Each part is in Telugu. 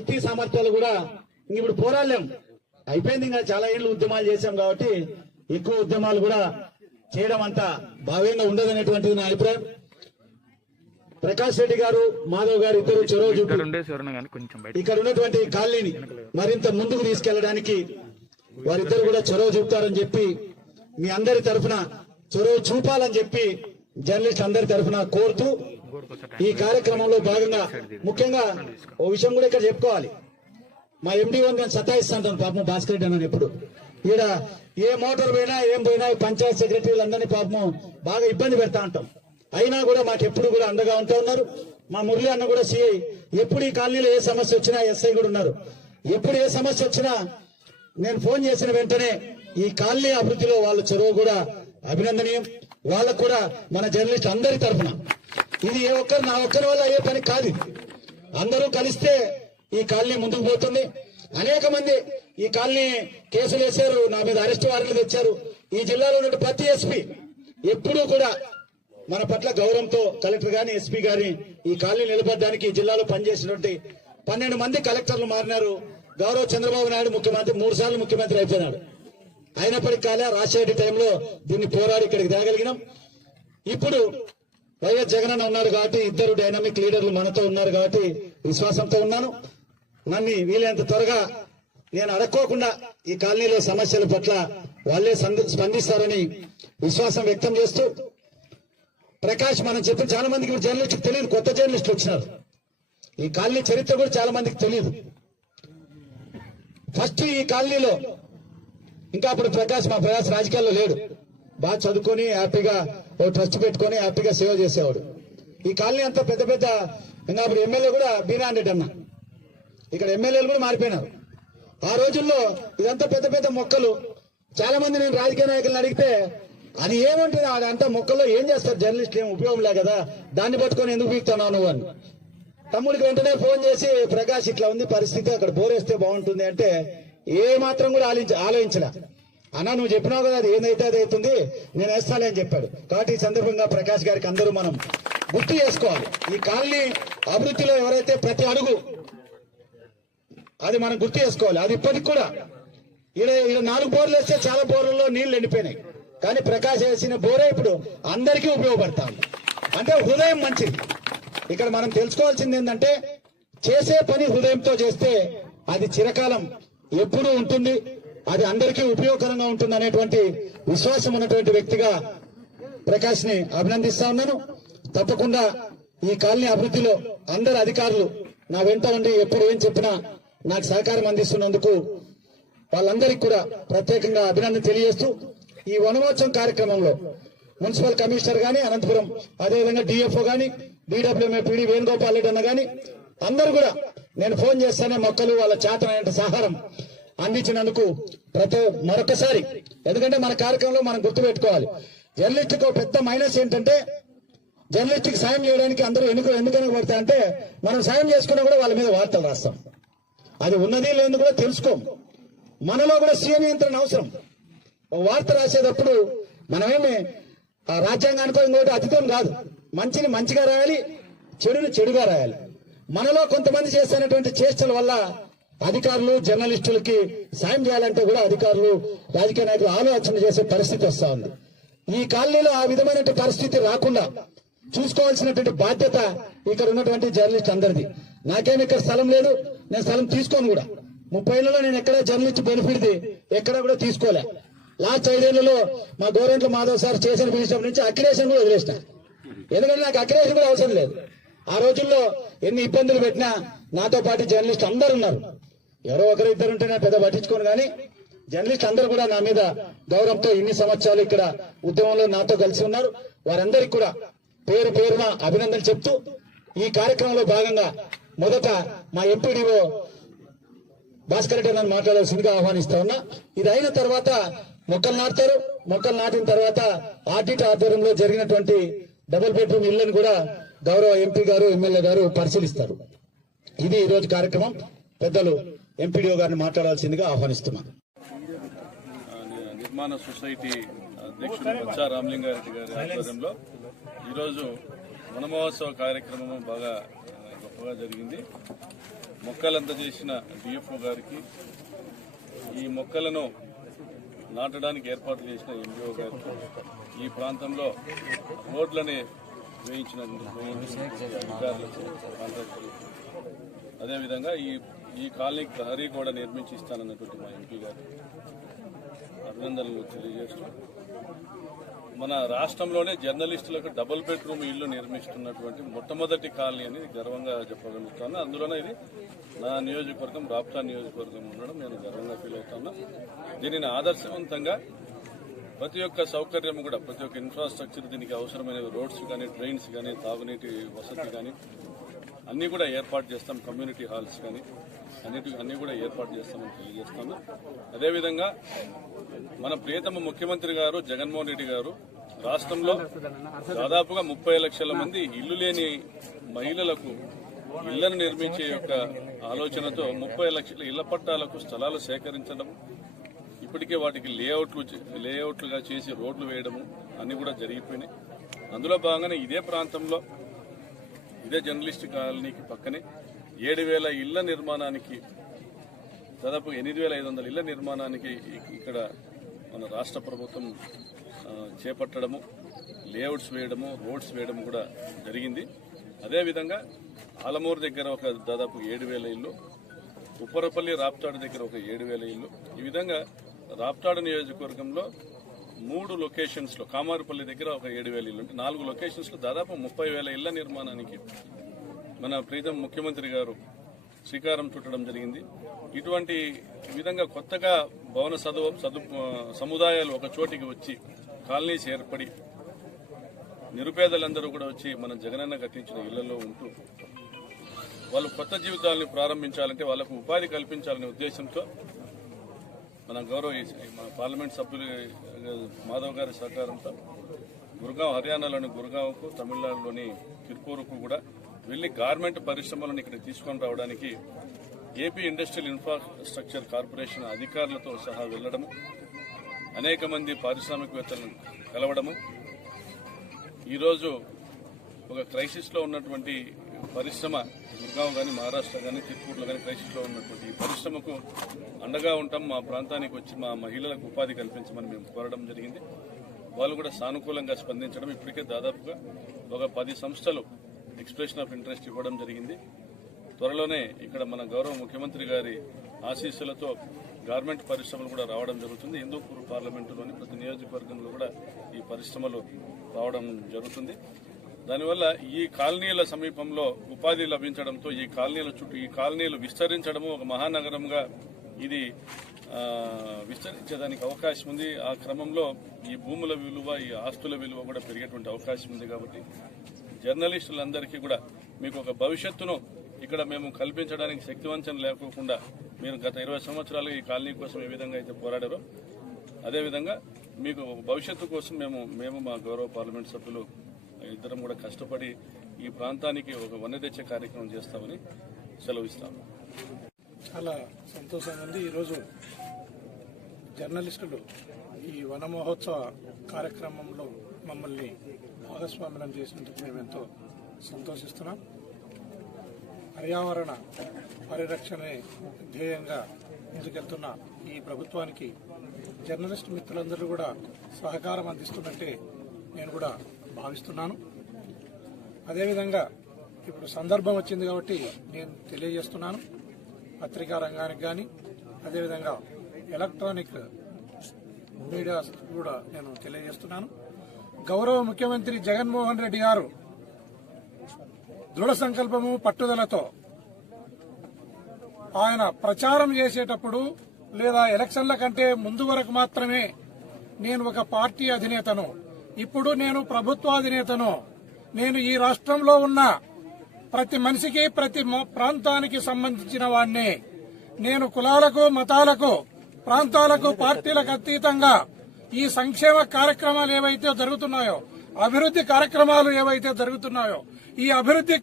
శక్తి సామర్థ్యాలు కూడా ఇప్పుడు పోరాడలేం, అయిపోయింది. ఇంకా చాలా ఏళ్ళు ఉద్యమాలు చేశాం కాబట్టి ఎక్కువ ఉద్యమాలు కూడా చేయడం అంత భావ్యంగా ఉండదనేటువంటిది నా అభిప్రాయం. ప్రకాష్ రెడ్డి గారు, మాధవ్ గారు ఇద్దరు చొరవ చూపి ఇక్కడ ఉన్నటువంటి కాలనీని మరింత ముందుకు తీసుకెళ్లడానికి వారిద్దరు కూడా చొరవ చూపుతారని చెప్పి మీ అందరి తరఫున చొరవ చూపాలని చెప్పి జర్నలిస్ట్ అందరి తరఫున కోరుతూ ఈ కార్యక్రమంలో భాగంగా ముఖ్యంగా ఓ విషయం కూడా ఇక్కడ చెప్పుకోవాలి. మా ఎండి నేను సతాయిస్తాను పాపం భాస్కర్ రెడ్డి అన్నాను. ఎప్పుడు ఈడ ఏ మోటార్ పోయినా ఏం పోయినా పంచాయత్ సెక్రటరీలందరినీ పాపం బాగా ఇబ్బంది పెడతా ఉంటాం. అయినా కూడా మాకు ఎప్పుడు కూడా అండగా ఉంటూ ఉన్నారు. మా మురళి అన్న కూడా సిఐ, ఎప్పుడు ఈ కాలనీలో ఏ సమస్య వచ్చినా ఎస్ఐ కూడా ఉన్నారు. ఎప్పుడు ఏ సమస్య వచ్చినా నేను ఫోన్ చేసిన వెంటనే ఈ కాలనీ అభివృద్ధిలో వాళ్ళ చొరవ కూడా అభినందనీయం. వాళ్ళకు కూడా మన జర్నలిస్ట్ అందరి తరఫున ఇది ఏ ఒక్కరు నా ఒక్కరి వల్ల అయ్యే పని కాదు. అందరూ కలిస్తే ఈ కాలనీ ముందుకు పోతుంది. అనేక మంది ఈ కాలనీ కేసులు వేశారు, నా మీద అరెస్ట్ వారెంట్లు తెచ్చారు. ఈ జిల్లాలో ఉన్న ప్రతి ఎస్పీ ఎప్పుడూ కూడా మన పట్ల గౌరవంతో కలెక్టర్ గాని ఎస్పీ గాని ఈ కాలనీ నిలబడడానికి ఈ జిల్లాలో పనిచేసినటువంటి 12 మంది కలెక్టర్లు మారినారు. గౌరవ చంద్రబాబు నాయుడు ముఖ్యమంత్రి 3 సార్లు ముఖ్యమంత్రి అయిపోయినాడు. అయినప్పటికీ కాలే రాజశేఖర టైంలో దీన్ని పోరాడి ఇక్కడికి తేగలిగినాం. ఇప్పుడు వైఎస్ జగన్ అన్న ఉన్నారు కాబట్టి ఇద్దరు డైనామిక్ లీడర్లు మనతో ఉన్నారు కాబట్టి విశ్వాసంతో ఉన్నాను. నన్ను వీలైనంత త్వరగా నేను అడక్కోకుండా ఈ కాలనీలో సమస్యల పట్ల వాళ్లే స్పందిస్తారని విశ్వాసం వ్యక్తం చేస్తూ ప్రకాష్ మనం చెప్పిన చాలా మందికి జర్నలిస్టుకు తెలియదు, కొత్త జర్నలిస్టులు వచ్చినారు. ఈ కాలనీ చరిత్ర కూడా చాలా మందికి తెలియదు. ఫస్ట్ ఈ కాలనీలో ఇంకా అప్పుడు మా ప్రకాష్ రాజకీయాల్లో లేడు, బాగా చదువుకొని హ్యాపీగా ఓ ట్రస్ట్ పెట్టుకొని హ్యాపీగా సేవ చేసేవాడు. ఈ కాలనీ అంతా పెద్ద పెద్ద ఇంకా అప్పుడు ఎమ్మెల్యే కూడా బీరాన్ రెడ్డి అన్న, ఇక్కడ ఎమ్మెల్యేలు కూడా మారిపోయినారు. ఆ రోజుల్లో ఇదంతా పెద్ద పెద్ద మొక్కలు. చాలా మంది నేను రాజకీయ నాయకులను అడిగితే అది ఏమంటుంది, అదంతా మొక్కల్లో ఏం చేస్తారు జర్నలిస్టులు, ఏం ఉపయోగం లే కదా, దాన్ని పట్టుకొని ఎందుకు పీకుతున్నావు నువ్వు అని. తమ్ముడికి వెంటనే ఫోన్ చేసి ప్రకాష్ ఇట్లా ఉంది పరిస్థితి, అక్కడ బోరేస్తే బాగుంటుంది అంటే ఏ మాత్రం కూడా ఆలోచించలే. అన్నా నువ్వు చెప్పినావు కదా, అది ఏదైతే అది అవుతుంది, నేను వేస్తాలే అని చెప్పాడు. కాబట్టి ఈ సందర్భంగా ప్రకాష్ గారికి అందరూ మనం గుర్తు చేసుకోవాలి. ఈ కాలనీ అభివృద్ధిలో ఎవరైతే ప్రతి అడుగు అది మనం గుర్తు చేసుకోవాలి. అది ఇప్పటికి కూడా ఈడ 4 బోర్లు వేస్తే చాలా బోర్లలో నీళ్లు ఎండిపోయినాయి. కానీ ప్రకాష్ వేసిన బోరే ఇప్పుడు అందరికీ ఉపయోగపడతాం. అంటే హృదయం మంచిది. ఇక్కడ మనం తెలుసుకోవాల్సింది ఏంటంటే చేసే పని హృదయంతో చేస్తే అది చిరకాలం ఎప్పుడూ ఉంటుంది, అది అందరికీ ఉపయోగకరంగా ఉంటుంది అనేటువంటి విశ్వాసం ఉన్నటువంటి వ్యక్తిగా ప్రకాష్ ని అభినందిస్తా ఉన్నాను. తప్పకుండా ఈ కాలనీ అభివృద్ధిలో అందరు అధికారులు నా వెంట ఉండి ఎప్పుడు ఏం చెప్పినా నాకు సహకారం అందిస్తున్నందుకు వాళ్ళందరికీ కూడా ప్రత్యేకంగా అభినందన తెలియజేస్తూ ఈ వనమోత్సవం కార్యక్రమంలో మున్సిపల్ కమిషనర్ గాని అనంతపురం, అదేవిధంగా డిఎఫ్ఓ గాని, డిడబ్ల్యూఎంఏ పిడి వేణుగోపాల్ రెడ్డి అన్న గాని అందరూ కూడా నేను ఫోన్ చేస్తానే మొక్కలు వాళ్ళ చేతనైన సహారం అందించినందుకు మరొకసారి, ఎందుకంటే మన కార్యక్రమంలో మనం గుర్తుపెట్టుకోవాలి, జర్నలిస్టుకు పెద్ద మైనస్ ఏంటంటే జర్నలిస్టుకి సాయం చేయడానికి అందరూ ఎందుకు పడతాయంటే మనం సాయం చేసుకున్నా కూడా వాళ్ళ మీద వార్తలు రాస్తాం. అది ఉన్నది లేని కూడా తెలుసుకోం. మనలో కూడా స్వీయ నియంత్రణ అవసరం. వార్త రాసేటప్పుడు మనమేమి రాజ్యాంగానికో ఇంకోటి అతిథం కాదు, మంచిని మంచిగా రాయాలి, చెడుని చెడుగా రాయాలి. మనలో కొంతమంది చేస్తున్నటువంటి చేష్టల వల్ల అధికారులు జర్నలిస్టులకి సాయం చేయాలంటే కూడా అధికారులు రాజకీయ నాయకులు ఆలోచన చేసే పరిస్థితి వస్తా ఉంది. ఈ కాలనీలో ఆ విధమైన పరిస్థితి రాకుండా చూసుకోవాల్సినటువంటి బాధ్యత ఇక్కడ ఉన్నటువంటి జర్నలిస్ట్ అందరిది. నాకేమి ఇక్కడ స్థలం లేదు, నేను స్థలం తీసుకోను కూడా. 30 ఏళ్లలో నేను ఎక్కడ జర్నలిస్ట్ బెనిఫిట్ది ఎక్కడ కూడా తీసుకోలే. లాస్ట్ 5 ఏళ్లలో మా గోరెంట్ల మాధవ్ సార్ చేసిన పిలిచినప్పటి నుంచి అక్రిడేషన్ కూడా వదిలేసిన. ఎందుకంటే నాకు అక్రిడేషన్ కూడా అవసరం లేదు. ఆ రోజుల్లో ఎన్ని ఇబ్బందులు పెట్టినా నాతో పాటు జర్నలిస్ట్ అందరు ఉన్నారు. ఎవరో ఒకరు ఇద్దరు ఉంటే నేను పెద్ద పట్టించుకోను, కానీ జర్నలిస్ట్ అందరూ కూడా నా మీద గౌరవంతో ఇన్ని సంవత్సరాలు ఇక్కడ ఉద్యమంలో నాతో కలిసి ఉన్నారు. వారందరికీ కూడా పేరు పేరున అభినందనలు చెప్తూ ఈ కార్యక్రమంలో భాగంగా మొదట మా ఎంపీడీఓ భాస్కర్ రెడ్డి నన్ను మాట్లాడాల్సిందిగా ఆహ్వానిస్తా ఉన్నా. ఇది అయిన తర్వాత మొక్కలు నాటుతారు. మొక్కలు నాటిన తర్వాత ఆర్టీటీ ఆధ్వర్యంలో జరిగినటువంటి డబుల్ బెడ్రూమ్ ఇళ్లను కూడా గౌరవ ఎంపీ గారు ఎమ్మెల్యే గారు పరిశీలిస్తారు. ఇది ఈ రోజు కార్యక్రమం. పెద్దలు ఎంపీడీఓ గారిని మాట్లాడాల్సిందిగా ఆహ్వానిస్తున్నాను. నిర్మాణ సొసైటీ అధ్యక్షుడు బచ్చా రామలింగారెడ్డి గారి ఆధ్వర్యంలో ఈరోజు వనమహోత్సవ కార్యక్రమం బాగా గొప్ప చెప్పగా జరిగింది. మొక్కలంతా చేసిన డిఎఫ్ఓ గారికి, ఈ మొక్కలను నాటడానికి ఏర్పాటు చేసిన ఎంబీఓ గారికి, ఈ ప్రాంతంలో రోడ్లని వేయించిన అధికారులకు, కాంట్రాక్టర్లకు, అదేవిధంగా ఈ కాలనీకి ప్రహరీ కూడా నిర్మించి ఇస్తానన్నటువంటి మా ఎంపీ గారు అభినందనలు తెలియజేస్తూ, మన రాష్ట్రంలోనే జర్నలిస్టులకు డబుల్ బెడ్రూమ్ ఇళ్లు నిర్మిస్తున్నటువంటి మొట్టమొదటి కాలనీ అని గర్వంగా చెప్పగలుగుతాను. అందులోనే ఇది నా నియోజకవర్గం, రాప్తా నియోజకవర్గం ఉండడం నేను గర్వంగా ఫీల్ అవుతాను. దీనిని ఆదర్శవంతంగా ప్రతి ఒక్క సౌకర్యం కూడా, ప్రతి ఒక్క ఇన్ఫ్రాస్ట్రక్చర్, దీనికి అవసరమైన రోడ్స్ కానీ, డ్రైన్స్ కానీ, తాగునీటి వసతి కానీ అన్నీ కూడా ఏర్పాటు చేస్తాం. కమ్యూనిటీ హాల్స్ కానీ అన్నీ కూడా ఏర్పాటు చేస్తామని తెలియజేస్తాను. అదేవిధంగా మన ప్రియతమ ముఖ్యమంత్రి గారు జగన్మోహన్ రెడ్డి గారు రాష్ట్రంలో దాదాపుగా 30 లక్షల మంది ఇల్లు లేని మహిళలకు ఇళ్లను నిర్మించే యొక్క ఆలోచనతో 30 లక్షల ఇళ్ల పట్టాలకు స్థలాలు సేకరించడం, ఇప్పటికే వాటికి లేఅవుట్లుగా చేసి రోడ్లు వేయడము అన్ని కూడా జరిగిపోయినాయి. అందులో భాగంగానే ఇదే ప్రాంతంలో, ఇదే జర్నలిస్ట్ కాలనీకి పక్కనే 7,000 ఇళ్ల నిర్మాణానికి, దాదాపు 8,500 ఇళ్ల నిర్మాణానికి ఇక్కడ మన రాష్ట్ర ప్రభుత్వం చేపట్టడము, లేఅవుట్స్ వేయడము, రోడ్స్ వేయడము కూడా జరిగింది. అదేవిధంగా ఆలమూరు దగ్గర ఒక దాదాపు 7,000 ఇళ్లు, ఉప్పరపల్లి రాప్తాడు దగ్గర ఒక 7,000 ఇళ్లు, ఈ విధంగా రాప్తాడు నియోజకవర్గంలో 3 లొకేషన్స్ లో, కామారుపల్లి దగ్గర ఒక 7,000 ఇళ్లు, 4 లొకేషన్స్ లో దాదాపు 30,000 ఇళ్ల నిర్మాణానికి మన ప్రీతం ముఖ్యమంత్రి గారు శ్రీకారం చుట్టడం జరిగింది. ఇటువంటి విధంగా కొత్తగా భవన సముదాయాలు ఒక చోటికి వచ్చి కాలనీస్ ఏర్పడి నిరుపేదలందరూ కూడా వచ్చి మన జగనన్న కట్టించిన ఇళ్లలో ఉంటూ వాళ్ళు కొత్త జీవితాలను ప్రారంభించాలంటే వాళ్ళకు ఉపాధి కల్పించాలనే ఉద్దేశంతో మన మన పార్లమెంట్ సభ్యులు మాధవ్ గారి సహకారంతో గుర్గావ్, హర్యానాలోని గుర్గావ్కు, తమిళనాడులోని తిరుపూర్కు కూడా వెళ్లి గార్మెంట్ పరిశ్రమలను ఇక్కడ తీసుకొని రావడానికి ఏపీ ఇండస్ట్రియల్ ఇన్ఫ్రాస్ట్రక్చర్ కార్పొరేషన్ అధికారులతో సహా వెళ్లడము, అనేక మంది పారిశ్రామికవేత్తలను కలవడము, ఈరోజు ఒక క్రైసిస్ లో ఉన్నటువంటి పరిశ్రమ గుర్గావ్ కానీ, మహారాష్ట్ర కానీ, తిరుపూర్లో కానీ క్రైసిస్ లో ఉన్నటువంటి ఈ పరిశ్రమకు అండగా ఉంటాం, మా ప్రాంతానికి వచ్చి మా మహిళలకు ఉపాధి కల్పించమని మేము కోరడం జరిగింది. వాళ్ళు కూడా సానుకూలంగా స్పందించడం, ఇప్పటికే దాదాపుగా ఒక 10 సంస్థలు ఎక్స్ప్రెషన్ ఆఫ్ ఇంట్రెస్ట్ ఇవ్వడం జరిగింది. త్వరలోనే ఇక్కడ మన గౌరవ ముఖ్యమంత్రి గారి ఆశీస్సులతో గార్మెంట్ పరిశ్రమలు కూడా రావడం జరుగుతుంది. హిందూపూర్ పార్లమెంటులోని ప్రతి నియోజకవర్గంలో కూడా ఈ పరిశ్రమలు రావడం జరుగుతుంది. దానివల్ల ఈ కాలనీల సమీపంలో ఉపాధి లభించడంతో ఈ కాలనీల చుట్టూ ఈ కాలనీలు విస్తరించడము, ఒక మహానగరంగా ఇది విస్తరించేదానికి అవకాశం ఉంది. ఆ క్రమంలో ఈ భూముల విలువ, ఈ ఆస్తుల విలువ కూడా పెరిగేటువంటి అవకాశం ఉంది. కాబట్టి జర్నలిస్టులందరికీ కూడా మీకు ఒక భవిష్యత్తును ఇక్కడ మేము కల్పించడానికి శక్తివంచన లేకోకుండా మీరు గత 20 సంవత్సరాలు ఈ కాలనీ కోసం ఏ విధంగా అయితే పోరాడారో అదేవిధంగా మీకు భవిష్యత్తు కోసం మేము మా గౌరవ పార్లమెంట్ సభ్యులు ఇద్దరం కూడా కష్టపడి ఈ ప్రాంతానికి ఒక వన్నె తెచ్చే కార్యక్రమం చేస్తామని సెలవిస్తాము. చాలా సంతోషంగా ఉంది. ఈరోజు జర్నలిస్టులు ఈ వన మహోత్సవ కార్యక్రమంలో మమ్మల్ని భాగస్వామ్యం చేసినందుకు మేము ఎంతో సంతోషిస్తున్నాం. పర్యావరణ పరిరక్షణే ధ్యేయంగా ముందుకెళ్తున్న ఈ ప్రభుత్వానికి జర్నలిస్ట్ మిత్రులందరూ కూడా సహకారం అందిస్తున్నట్టే నేను కూడా భావిస్తున్నాను. అదేవిధంగా ఇప్పుడు సందర్భం వచ్చింది కాబట్టి నేను తెలియజేస్తున్నాను, పత్రికా రంగానికి కానీ అదేవిధంగా ఎలక్ట్రానిక్ మీడియా కూడా నేను తెలియజేస్తున్నాను. గౌరవ ముఖ్యమంత్రి జగన్మోహన్ రెడ్డి గారు దృఢ సంకల్పము, పట్టుదలతో ఆయన ప్రచారం చేసేటప్పుడు లేదా ఎలక్షన్ల కంటే ముందు వరకు మాత్రమే నేను ఒక పార్టీ అధినేతను, ఇప్పుడు నేను ప్రభుత్వాధినేతను, నేను ఈ రాష్ట్రంలో ఉన్న ప్రతి మనిషికి, ప్రతి ప్రాంతానికి సంబంధించిన వాడిని, నేను కులాలకు, మతాలకు, ప్రాంతాలకు, పార్టీలకు అతీతంగా ఈ సంక్షేమ కార్యక్రమాలు ఏవైతే జరుగుతున్నాయో, అభివృద్ది కార్యక్రమాలు ఏవైతే జరుగుతున్నాయో, ఈ అభివృద్ది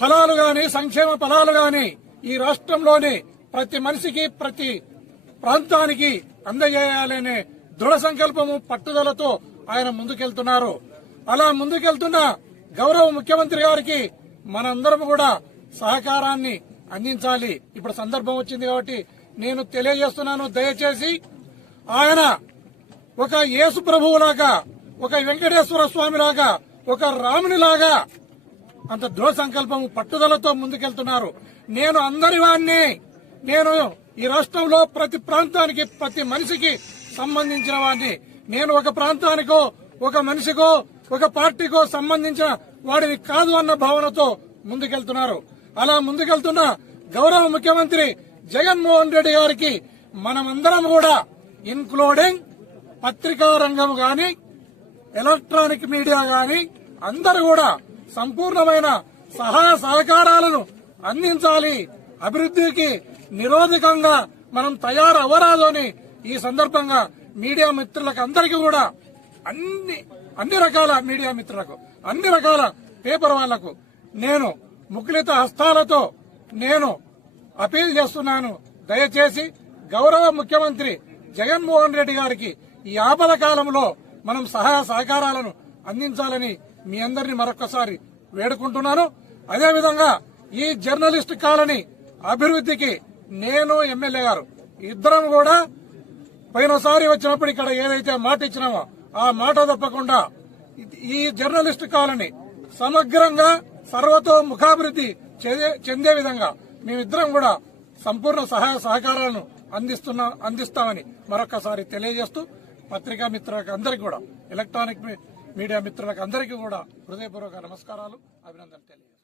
ఫలాలు గాని, సంక్షేమ ఫలాలు గాని ఈ రాష్ట్రంలోని ప్రతి మనిషికి, ప్రతి ప్రాంతానికి అందజేయాలనే దృఢ సంకల్పము, పట్టుదలతో ఆయన ముందుకెళ్తున్నారు. అలా ముందుకెళ్తున్న గౌరవ ముఖ్యమంత్రి గారికి మనందరం కూడా సహకారాన్ని అందించాలి. ఇప్పుడు సందర్భం వచ్చింది కాబట్టి నేను తెలియజేస్తున్నాను, దయచేసి ఆయన ఒక యేసు ప్రభువులాగా, ఒక వెంకటేశ్వర స్వామిలాగా, ఒక రామునిలాగా అంత దృఢ సంకల్పం పట్టుదలతో ముందుకెళ్తున్నారు. నేను అందరి వాణ్ణి, నేను ఈ రాష్ట్రంలో ప్రతి ప్రాంతానికి ప్రతి మనిషికి సంబంధించిన వాడిని, నేను ఒక ప్రాంతానికో ఒక మనిషికో ఒక పార్టీకో సంబంధించిన వాడిని కాదు అన్న భావనతో ముందుకెళ్తున్నారు. అలా ముందుకెళ్తున్న గౌరవ ముఖ్యమంత్రి జగన్మోహన్ రెడ్డి గారికి మనమందరం కూడా, ఇన్క్లూడింగ్ పత్రికా రంగం గాని ఎలక్ట్రానిక్ మీడియా గాని అందరూ కూడా సంపూర్ణమైన సహాయ సహకారాలను అందించాలి. అభివృద్ధికి నిరోధకంగా మనం తయారవ్వరాదు అని ఈ సందర్భంగా మీడియా మిత్రులకు అందరికీ కూడా, అన్ని రకాల మీడియా మిత్రులకు, అన్ని రకాల పేపర్ వాళ్లకు నేను ముకులిత హస్తాలతో నేను అపీల్ చేస్తున్నాను. దయచేసి గౌరవ ముఖ్యమంత్రి జగన్మోహన్ రెడ్డి గారికి ఈ ఆపద కాలంలో మనం సహాయ సహకారాలను అందించాలని మీ అందరినీ మరొకసారి వేడుకుంటున్నాను. అదేవిధంగా ఈ జర్నలిస్ట్ కాలనీ అభివృద్ధికి నేను ఎమ్మెల్యే గారు ఇద్దరం కూడా పోయినసారి వచ్చినప్పుడు ఇక్కడ ఏదైతే మాట ఇచ్చినామో ఆ మాట తప్పకుండా ఈ జర్నలిస్ట్ కాలనీ సమగ్రంగా సర్వతోముఖాభివృద్ధి చెందే విధంగా మేమిద్దరం కూడా సంపూర్ణ సహాయ సహకారాలను అందిస్తామని మరొకసారి తెలియజేస్తూ, పత్రికా మిత్రులకు అందరికీ కూడా, ఎలక్ట్రానిక్ మీడియా మిత్రులకు అందరికీ కూడా హృదయపూర్వక నమస్కారాలు, అభినందనలు తెలియజేస్తాను.